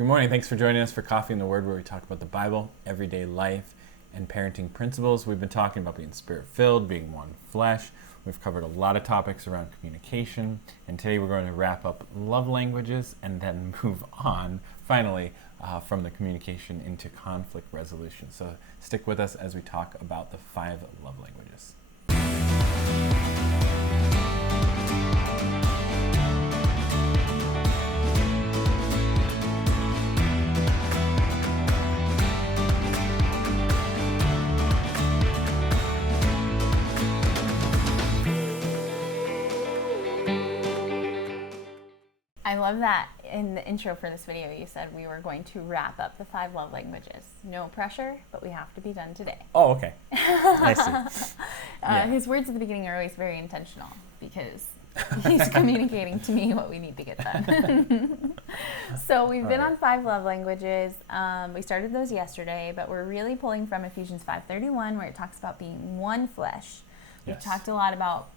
Good morning. Thanks for joining us for Coffee and the Word, where we talk about the Bible, everyday life, and parenting principles. We've been talking about being spirit-filled, being one flesh. We've covered a lot of topics around communication, and today we're going to wrap up love languages and then move on, finally, from the communication into conflict resolution. So stick with us as we talk about the 5 love languages. I love that in the intro for this video you said we were going to wrap up the 5 love languages. No pressure, but we have to be done today. Oh, okay. I see. His words at the beginning are always very intentional because he's communicating to me what we need to get done. So we've been on 5 love languages. We started those yesterday, but we're really pulling from Ephesians 5:31 where it talks about being one flesh. We've talked a lot about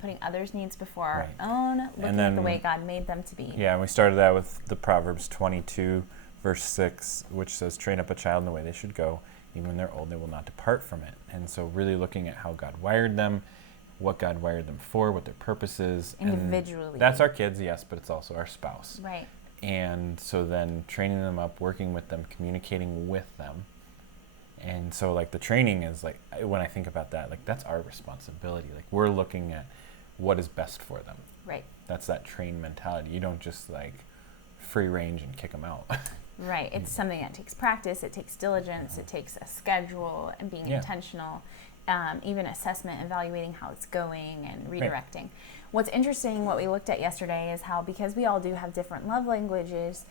putting others' needs before our own, looking at the way God made them to be. Yeah, and we started out with the Proverbs 22, verse 6, which says, train up a child in the way they should go. Even when they're old, they will not depart from it. And so really looking at how God wired them, what God wired them for, what their purpose is. Individually. And that's our kids, yes, but it's also our spouse. Right. And so then training them up, working with them, communicating with them. And so, like, the training is, like, when I think about that, like, that's our responsibility. Like, we're looking at what is best for them. Right. That's that trained mentality. You don't just, like, free range and kick them out. Right. It's something that takes practice. It takes diligence. It takes a schedule and being intentional, even assessment, evaluating how it's going and redirecting. Right. What's interesting, what we looked at yesterday, is how because we all do have different love languages,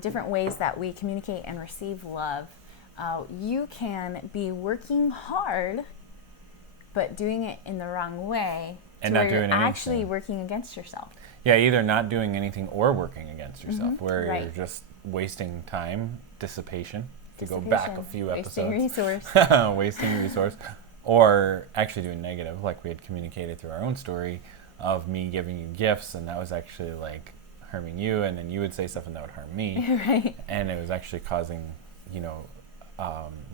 different ways that we communicate and receive love, you can be working hard, but doing it in the wrong way, and not doing anything. Actually working against yourself. Yeah, either not doing anything or working against yourself, where you're just wasting time, dissipation. To go back a few episodes, wasting resource, or actually doing negative, like we had communicated through our own story of me giving you gifts, and that was actually like harming you, and then you would say stuff and that would harm me, right? And it was actually causing,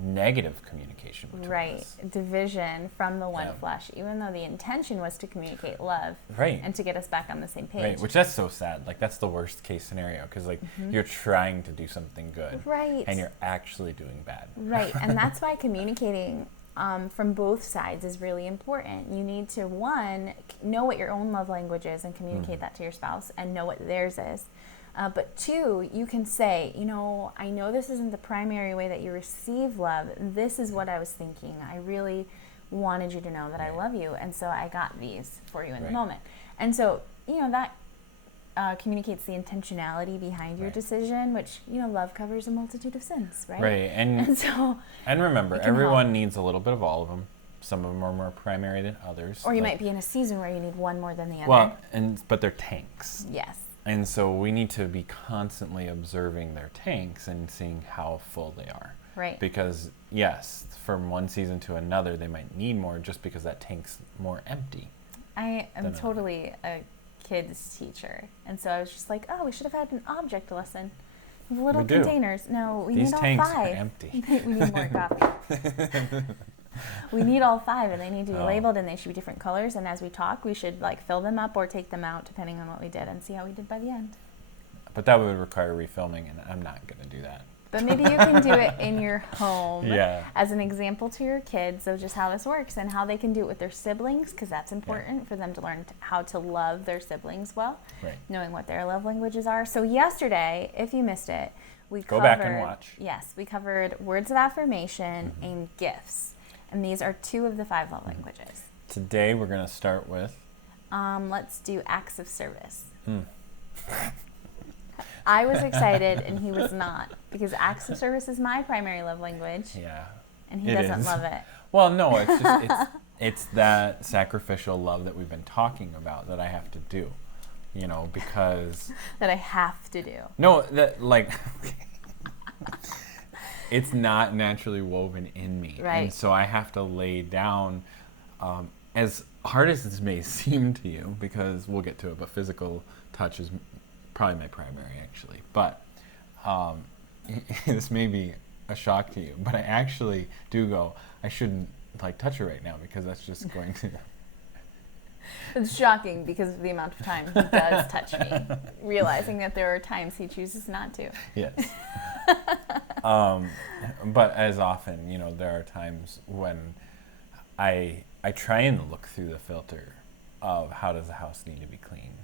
negative communication between us. Division from the one flesh, even though the intention was to communicate love, and to get us back on the same page. Right, which that's so sad. Like, that's the worst case scenario, because like you're trying to do something good, and you're actually doing bad. Right, and that's why communicating from both sides is really important. You need to, one, know what your own love language is and communicate that to your spouse, and know what theirs is. But 2, you can say, I know this isn't the primary way that you receive love. This is what I was thinking. I really wanted you to know that I love you, and so I got these for you in the moment. And so, that communicates the intentionality behind your decision, which, love covers a multitude of sins, right? Right, and remember, everyone needs a little bit of all of them. Some of them are more primary than others. Or you might be in a season where you need one more than the other. Well, but they're tanks. Yes. And so we need to be constantly observing their tanks and seeing how full they are. Right. Because, yes, from one season to another, they might need more just because that tank's more empty. I am totally a kids teacher. And so I was just like, we should have had an object lesson. Little containers. No, we need all 5. These tanks are empty. We need more coffee. We need all 5, and they need to be labeled, and they should be different colors. And as we talk, we should fill them up or take them out, depending on what we did, and see how we did by the end. But that would require refilming, and I'm not going to do that. But maybe you can do it in your home as an example to your kids of just how this works and how they can do it with their siblings, because that's important for them to learn how to love their siblings well, knowing what their love languages are. So yesterday, if you missed it, we covered... Go back and watch. Yes, we covered words of affirmation and gifts. And these are 2 of the 5 love languages. Today we're going to start with... let's do acts of service. I was excited and he was not, because acts of service is my primary love language. Yeah. And he doesn't love it. Well, no, it's just it's that sacrificial love that we've been talking about that I have to do. Because... that I have to do. No, that, like... It's not naturally woven in me. Right. And so I have to lay down, as hard as this may seem to you, because we'll get to it, but physical touch is probably my primary, actually. But this may be a shock to you, but I actually do go, I shouldn't like touch her right now because that's just going to. It's shocking because of the amount of time he does touch me, realizing that there are times he chooses not to. Yes. But as often, there are times when I try and look through the filter of how does the house need to be clean?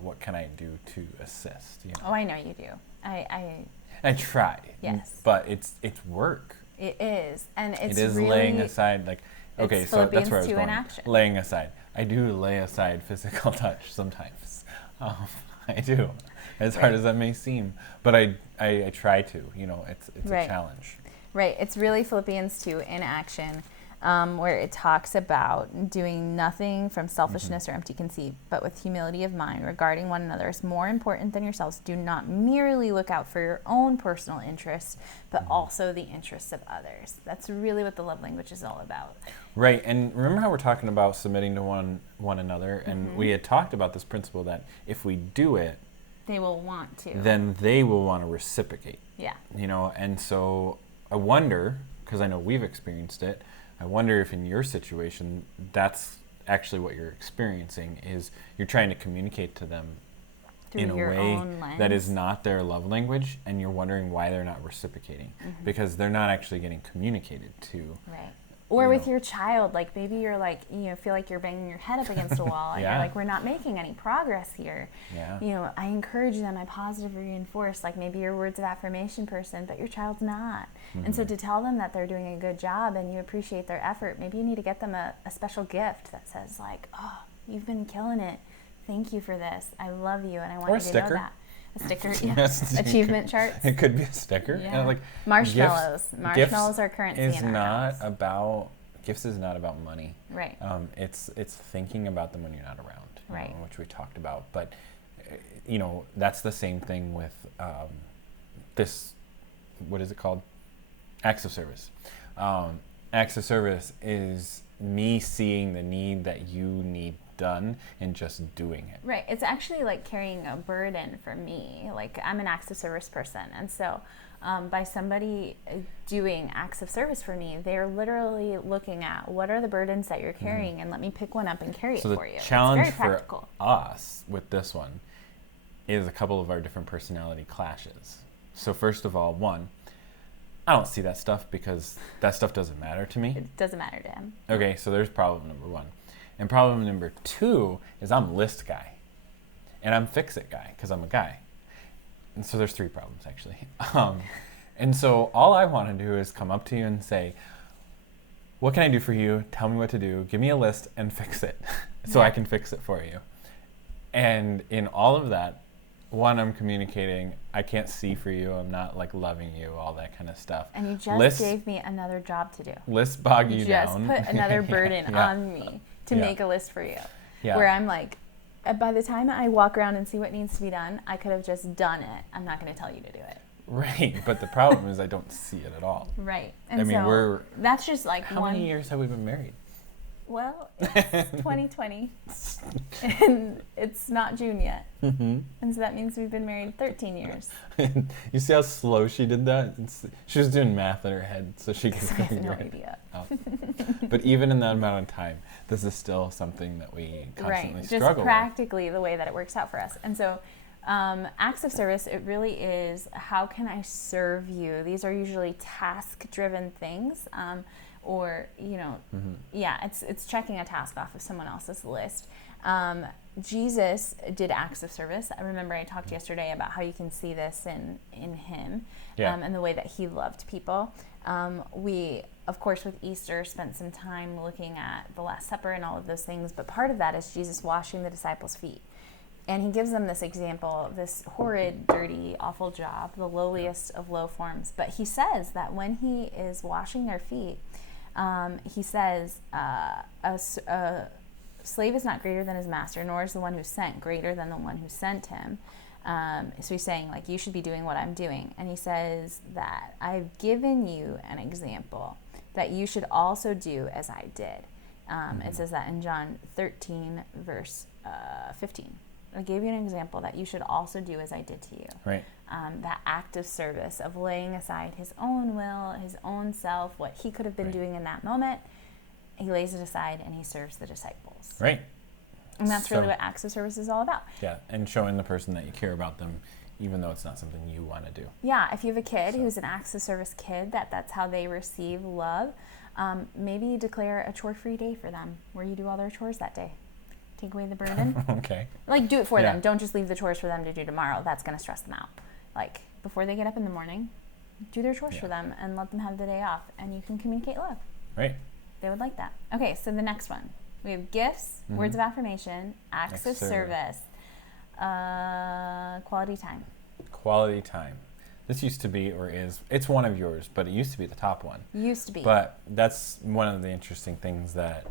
What can I do to assist? Oh, I know you do. I try. Yes. But it's work. It is, and it is really laying aside okay, so that's where I was going. Action. Laying aside. I do lay aside physical touch sometimes. I do, as hard as that may seem. But I try to. It's a challenge. Right. It's really Philippians 2 in action, where it talks about doing nothing from selfishness or empty conceit, but with humility of mind, regarding one another as more important than yourselves. Do not merely look out for your own personal interests, but also the interests of others. That's really what the love language is all about. Right. And remember how we're talking about submitting to one another, and we had talked about this principle that if we do it, they will want to. Then they will want to reciprocate. Yeah. And so I wonder, because I know we've experienced it, I wonder if in your situation, that's actually what you're experiencing, is you're trying to communicate to them in a way that is not their love language, and you're wondering why they're not reciprocating, because they're not actually getting communicated to. Right. Or with your child, like maybe you're like, feel like you're banging your head up against a wall, and you're like, we're not making any progress here. Yeah. I encourage them, I positively reinforce, like maybe you're a words of affirmation person, but your child's not. And so to tell them that they're doing a good job and you appreciate their effort, maybe you need to get them a special gift that says like, oh, you've been killing it. Thank you for this. I love you, and I want you to know that. A sticker, yeah. Achievement charts. It could be a sticker. Yeah. Like marshmallows. Marshmallows are currency is in our not house. about gifts. Is not about money. Right. It's thinking about them when you're not around. Right. Which we talked about, but that's the same thing with this. What is it called? Acts of service. Acts of service is me seeing the need that you need done and just doing it. Right. It's actually like carrying a burden for me. Like I'm an acts of service person. And so by somebody doing acts of service for me, they're literally looking at what are the burdens that you're carrying and let me pick one up and carry it for you. So the challenge it's very practical. For us with this one is a couple of our different personality clashes. So first of all, one, I don't see that stuff because that stuff doesn't matter to me. It doesn't matter to him. Okay, so there's problem number one. And problem number two is I'm list guy. And I'm fix it guy because I'm a guy. And so there's three problems actually. And so all I want to do is come up to you and say, what can I do for you? Tell me what to do. Give me a list and fix it so I can fix it for you. And in all of that, one, I'm communicating, I can't see for you, I'm not like loving you, all that kind of stuff. And you just gave me another job to do. List bog you down. Just put another burden on me to make a list for you. Yeah. Where I'm like, by the time I walk around and see what needs to be done, I could have just done it. I'm not going to tell you to do it. Right, but the problem is I don't see it at all. Right. And so that's just like how many years have we been married? Well, it's 2020, and it's not June yet. And so that means we've been married 13 years. You see how slow she did that? She was doing math in her head so she could figure it out. I have no idea. But even in that amount of time, this is still something that we constantly struggle with. Just practically the way that it works out for us. And so acts of service, it really is, how can I serve you? These are usually task-driven things. Or, it's checking a task off of someone else's list. Jesus did acts of service. I remember I talked yesterday about how you can see this in him and the way that he loved people. We, of course, with Easter, spent some time looking at the Last Supper and all of those things, but part of that is Jesus washing the disciples' feet. And he gives them this example, this horrid, dirty, awful job, the lowliest of low forms. But he says that when he is washing their feet, he says, a slave is not greater than his master, nor is the one who's sent greater than the one who sent him. So he's saying, like, you should be doing what I'm doing. And he says that I've given you an example that you should also do as I did. It says that in John 13, verse 15. I gave you an example that you should also do as I did to you. Right. That act of service, of laying aside his own will, his own self, what he could have been doing in that moment, he lays it aside and he serves the disciples. Right. And that's really what acts of service is all about. Yeah, and showing the person that you care about them, even though it's not something you want to do. Yeah, if you have a kid who's an acts of service kid, that's how they receive love, maybe declare a chore-free day for them where you do all their chores that day. Take away the burden. Okay. Like, do it for them. Don't just leave the chores for them to do tomorrow. That's going to stress them out. Like, before they get up in the morning, do their chores for them and let them have the day off, and you can communicate love. Right. They would like that. Okay, so the next one. We have gifts, words of affirmation, acts of service, quality time. Quality time. This used to be, or is, it's one of yours, but it used to be the top one. Used to be. But that's one of the interesting things that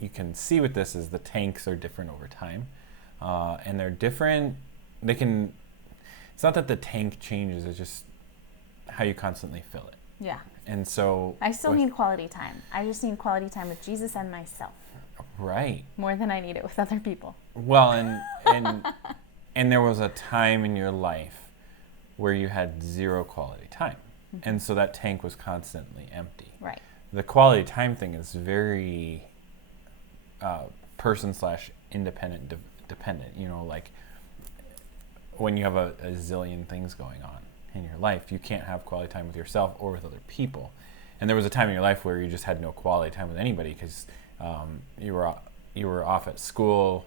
you can see with this is the tanks are different over time. And they're different. They can, it's not that the tank changes, it's just how you constantly fill it. Yeah. And so I still need quality time. I just need quality time with Jesus and myself. Right. More than I need it with other people. Well, and there was a time in your life where you had zero quality time. Mm-hmm. And so that tank was constantly empty. Right. The quality time thing is very person/independent dependent. You know, like when you have a zillion things going on in your life, you can't have quality time with yourself or with other people. And there was a time in your life where you just had no quality time with anybody because you were off at school,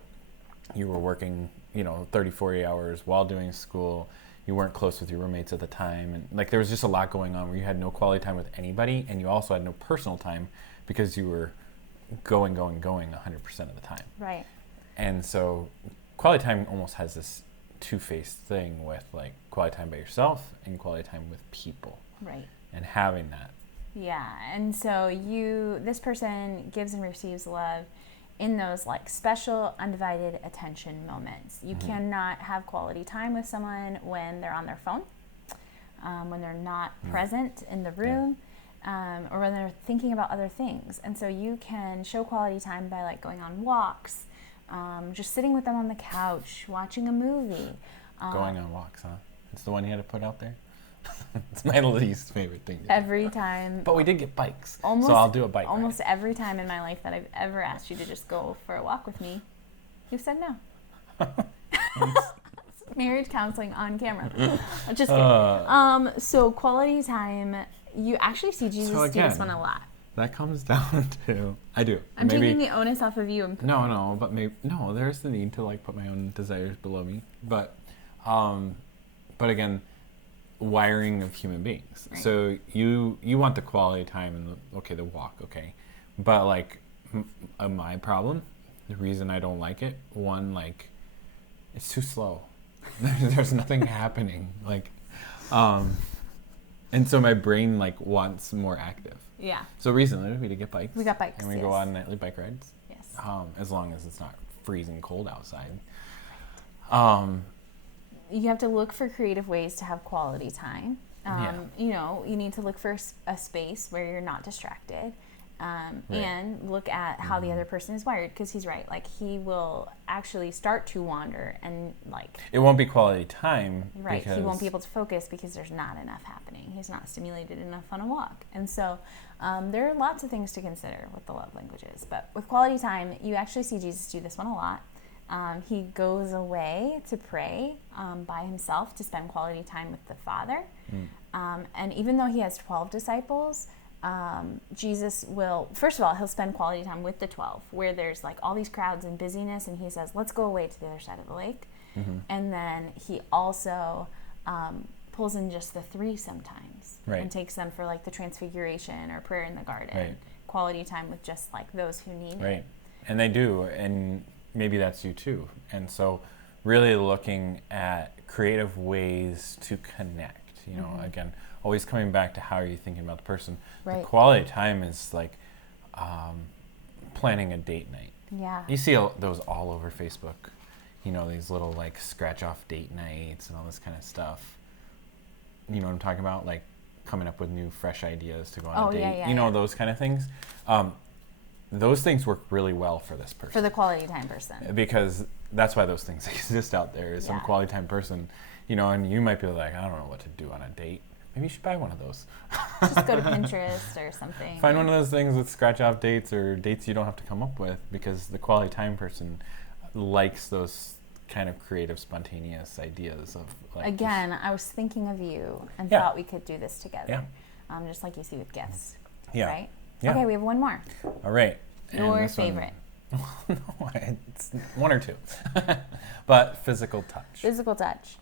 you were working, 30, 40 hours while doing school. You weren't close with your roommates at the time. And like there was just a lot going on where you had no quality time with anybody, and you also had no personal time because you were going 100% of the time. Right. And so quality time almost has this two-faced thing with like quality time by yourself and quality time with people. Right. And having that. Yeah. And so this person gives and receives love in those like special undivided attention moments. You cannot have quality time with someone when they're on their phone, when they're not present in the room, or when they're thinking about other things. And so you can show quality time by like going on walks, just sitting with them on the couch, watching a movie. Going on walks, huh? It's the one you had to put out there? It's my least favorite thing to do. Every time. But we did get bikes, so I'll do a bike Almost ride. every time in my life that I've ever asked you to just go for a walk with me, you've said no. Marriage counseling on camera. Just kidding. So quality time, you actually see Jesus do this one a lot. That comes down to, I do. I'm taking the onus off of you. No, there's the need to like put my own desires below me. But again, wiring of human beings. Right. So you want the quality time and the walk, okay. But like my problem, the reason I don't like it, one, like it's too slow. There's nothing happening. Like, and so my brain like wants more active. Yeah. So recently we did get bikes. We got bikes. And we go on nightly bike rides. Yes. As long as it's not freezing cold outside. You have to look for creative ways to have quality time. You need to look for a space where you're not distracted. And look at how the other person is wired, because he's right. Like he will actually start to wander and like it won't be quality time. Right. He won't be able to focus because there's not enough happening. He's not stimulated enough on a walk. And so there are lots of things to consider with the love languages. But with quality time, you actually see Jesus do this one a lot. He goes away to pray by himself to spend quality time with the Father. And even though he has 12 disciples, Jesus will, first of all, he'll spend quality time with the 12 where there's like all these crowds and busyness, and he says, let's go away to the other side of the lake. And then he also pulls in just the 3 sometimes and takes them for like the transfiguration or prayer in the garden, quality time with just like those who need it. And they do, and maybe that's you too. And so really looking at creative ways to connect, again, always coming back to how are you thinking about the person. The quality time is like planning a date night. Yeah. You see those all over Facebook, these little like scratch off date nights and all this kind of stuff. You know what I'm talking about? Like coming up with new fresh ideas to go on a date. Those kind of things. Those things work really well for this person. For the quality time person. Because that's why those things exist out there. Is some Yeah. quality time person, and you might be like, I don't know what to do on a date. Maybe you should buy one of those. Just go to Pinterest or something. Find one of those things with scratch off dates or dates you don't have to come up with, because the quality time person likes those kind of creative, spontaneous ideas of like. Again, I was thinking of you and Yeah. thought we could do this together. Yeah. Just like you see with gifts. Yeah. Right? Yeah. Okay, we have one more. All right. And Your this one- favorite. No, it's one or two. But physical touch. Physical touch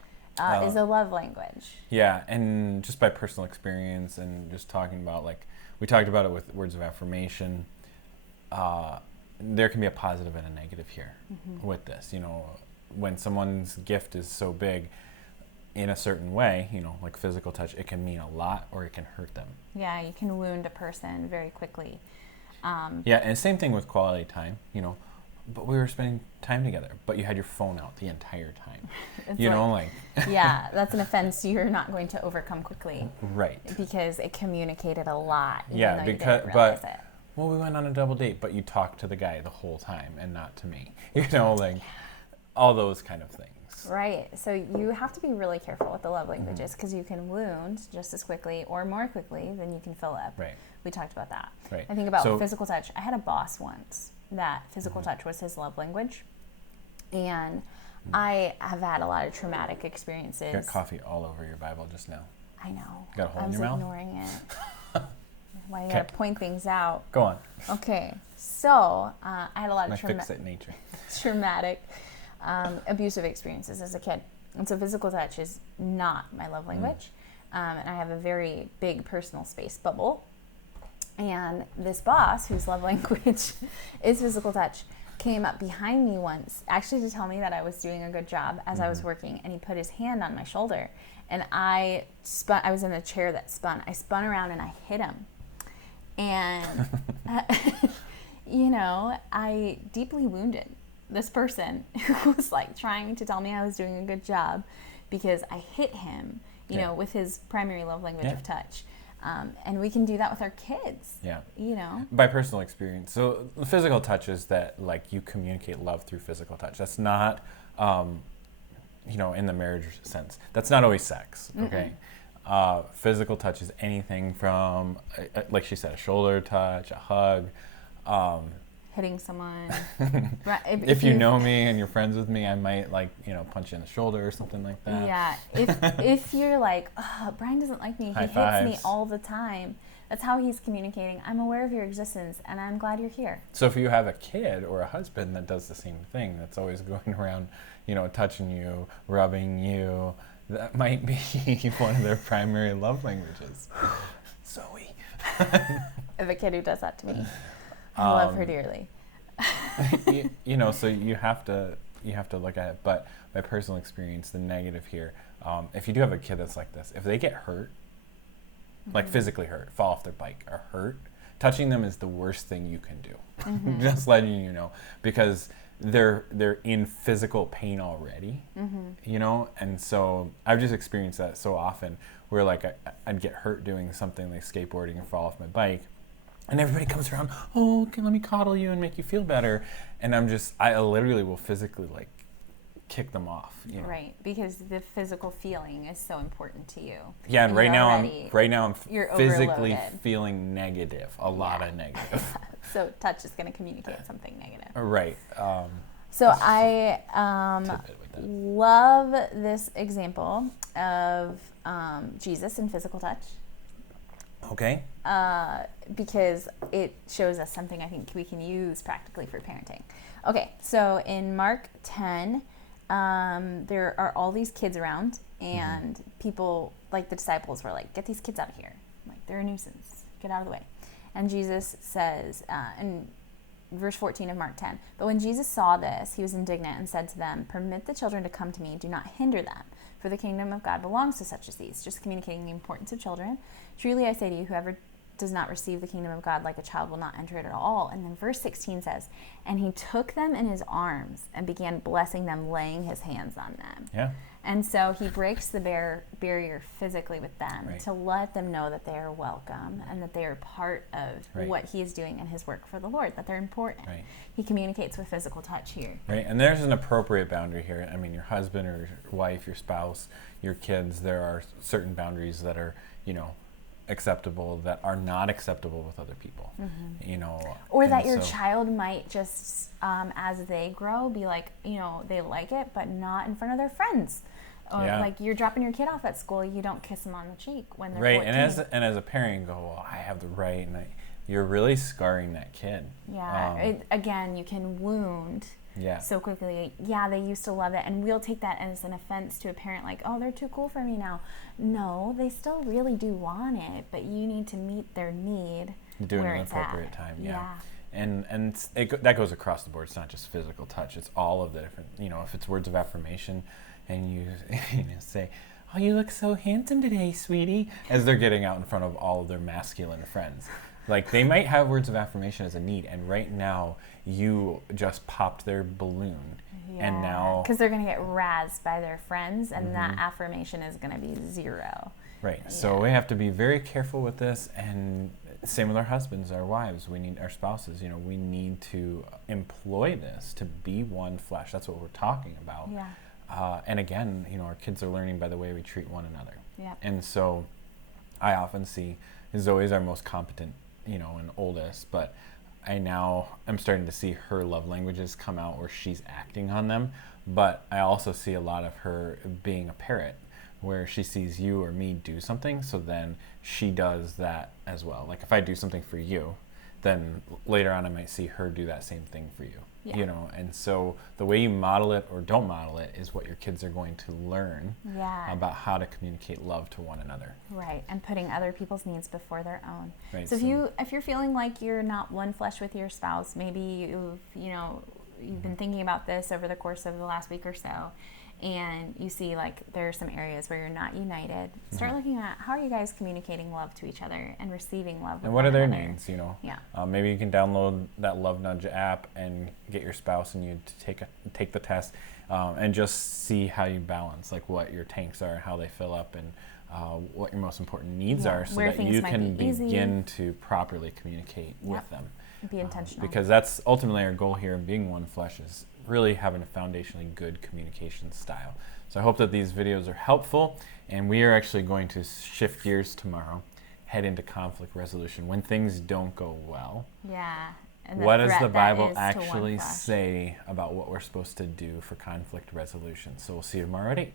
is a love language. Yeah, and just by personal experience and just talking about, like, we talked about it with words of affirmation, there can be a positive and a negative here with this. When someone's gift is so big in a certain way, like physical touch, it can mean a lot or it can hurt them. Yeah, you can wound a person very quickly. Yeah, and same thing with quality time, but we were spending time together, but you had your phone out the entire time. It's like yeah, that's an offense you're not going to overcome quickly. Right. Because it communicated a lot. Even Yeah, though you because didn't realize it. Well, we went on a double date, but you talked to the guy the whole time and not to me. All those kind of things. Right. So you have to be really careful with the love languages because you can wound just as quickly or more quickly than you can fill up. Right. We talked about that. Right. I think about physical touch. I had a boss once that physical touch was his love language. And I have had a lot of traumatic experiences. You got coffee all over your Bible just now. I know. Got a hole I in was your mouth? ignoring it. Why you gotta point things out? Go on. Okay. So I had a lot My of fix-it nature. traumatic, abusive experiences as a kid. And so physical touch is not my love language. And I have a very big personal space bubble. And this boss, whose love language is physical touch, came up behind me once, actually to tell me that I was doing a good job as I was working. And he put his hand on my shoulder. And I was in a chair that spun. I spun around and I hit him. And, I deeply wounded this person who was like trying to tell me I was doing a good job because I hit him, with his primary love language of touch. And we can do that with our kids. Yeah. By personal experience. So the physical touch is that, like, you communicate love through physical touch. That's not, in the marriage sense. That's not always sex, okay? Physical touch is anything from, like she said, a shoulder touch, a hug. Hitting someone. If you know me and you're friends with me, I might, punch you in the shoulder or something like that. Yeah. If you're like, Brian doesn't like me, he hits me all the time. That's how he's communicating. I'm aware of your existence, and I'm glad you're here. So if you have a kid or a husband that does the same thing, that's always going around, touching you, rubbing you, that might be one of their primary love languages. Zoe. I have a kid who does that to me. I love her dearly. So you have to look at it. But by personal experience, the negative here, if you do have a kid that's like this, if they get hurt, like physically hurt, fall off their bike or hurt, touching them is the worst thing you can do. Just letting you know, because they're in physical pain already, and so I've just experienced that so often where I'd get hurt doing something like skateboarding or fall off my bike. And everybody comes around, let me coddle you and make you feel better. And I literally will physically kick them off. Right, because the physical feeling is so important to you. Yeah, and right now I'm you're physically overloaded. feeing negative, a lot of negative. So touch is going to communicate something negative. Right. So I love this example of Jesus in physical touch. Okay. Because it shows us something I think we can use practically for parenting. Okay, so in Mark 10, there are all these kids around, and people, like the disciples, were like, get these kids out of here. Like, they're a nuisance. Get out of the way. And Jesus says, in verse 14 of Mark 10, but when Jesus saw this, he was indignant and said to them, permit the children to come to me. Do not hinder them, for the kingdom of God belongs to such as these. Just communicating the importance of children. Truly I say to you, whoever does not receive the kingdom of God like a child will not enter it at all. And then verse 16 says, and he took them in his arms and began blessing them, laying his hands on them. Yeah. And so he breaks the barrier physically with them Right. to let them know that they are welcome and that they are part of Right. what he is doing in his work for the Lord, that they're important. Right. He communicates with physical touch here. Right, and there's an appropriate boundary here. I mean, your husband or your wife, your spouse, your kids, there are certain boundaries that are, acceptable that are not acceptable with other people, Or that and your so- child might just, as they grow, be like, they like it, but not in front of their friends. Or Yeah. like you're dropping your kid off at school, you don't kiss them on the cheek when they're right, 14. and as a parent, you go, well, I have the right, and you're really scarring that kid. Yeah, again, you can wound Yeah. so quickly. Yeah, they used to love it, and we'll take that as an offense to a parent, like, oh, they're too cool for me now. No, they still really do want it, but you need to meet their need Do it where at an it's appropriate at. time. Yeah. And that goes across the board. It's not just physical touch. It's all of the different. If it's words of affirmation, and you say, "Oh, you look so handsome today, sweetie," as they're getting out in front of all of their masculine friends. Like, they might have words of affirmation as a need, and right now you just popped their balloon, and now because they're going to get razzed by their friends, and that affirmation is going to be zero. right. So we have to be very careful with this, and same with our husbands, our wives. We need our spouses. We need to employ this to be one flesh. That's what we're talking about. Yeah. And again, our kids are learning by the way we treat one another. Yeah. And so I often see Zoe's our most competent, and oldest, but I now am starting to see her love languages come out where she's acting on them. But I also see a lot of her being a parrot, where she sees you or me do something, so then she does that as well. Like, if I do something for you, then later on I might see her do that same thing for you. Yeah. And so the way you model it or don't model it is what your kids are going to learn about how to communicate love to one another. Right, and putting other people's needs before their own. Right, So if you're feeling like you're not one flesh with your spouse, maybe you've been thinking about this over the course of the last week or so, and you see like there are some areas where you're not united, start looking at how are you guys communicating love to each other and receiving love with And what are one their another. needs, Yeah. Maybe you can download that Love Nudge app and get your spouse and you to take the test and just see how you balance, like what your tanks are, how they fill up, and what your most important needs are, so Where that things you might can be easy. begin to properly communicate with them. Be intentional. Because that's ultimately our goal here in being one flesh, is really having a foundationally good communication style. So I hope that these videos are helpful, and we are actually going to shift gears tomorrow, head into conflict resolution. When things don't go well, Yeah. And what does threat the that Bible is to one actually flesh. say about what we're supposed to do for conflict resolution? So we'll see you tomorrow at 8.